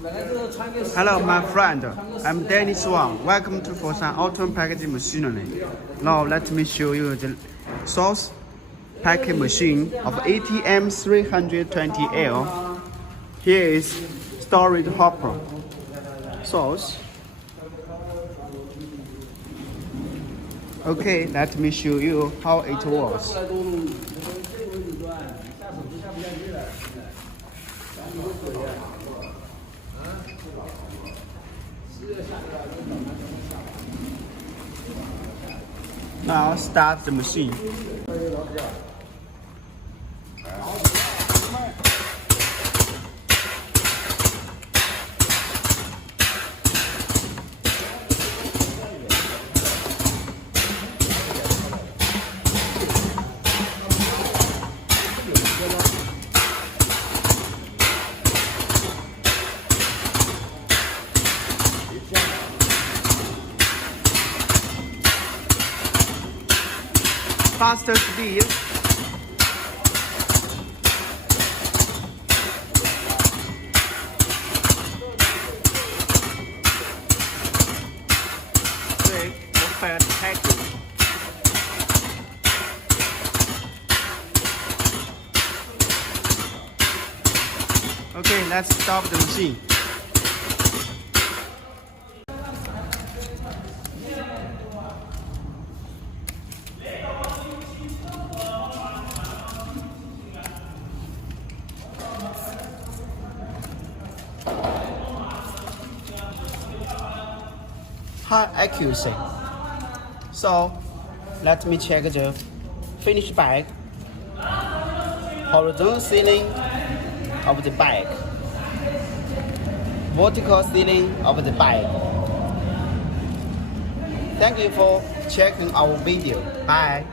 Hello, my friend. I'm Dennis Wang. Welcome to Foshan Autompack machinery. Now let me show you the sauce packing machine of ATM 320L. Here is storage hopper. Sauce. Okay, let me show you how it works. Now start the machine. Faster speed. Quick, perfect packing. Okay, let's stop the machine. High accuracy. So let me check the finished bag. Horizontal sealing of the bag. Vertical sealing of the bag. Thank you for checking our video. Bye.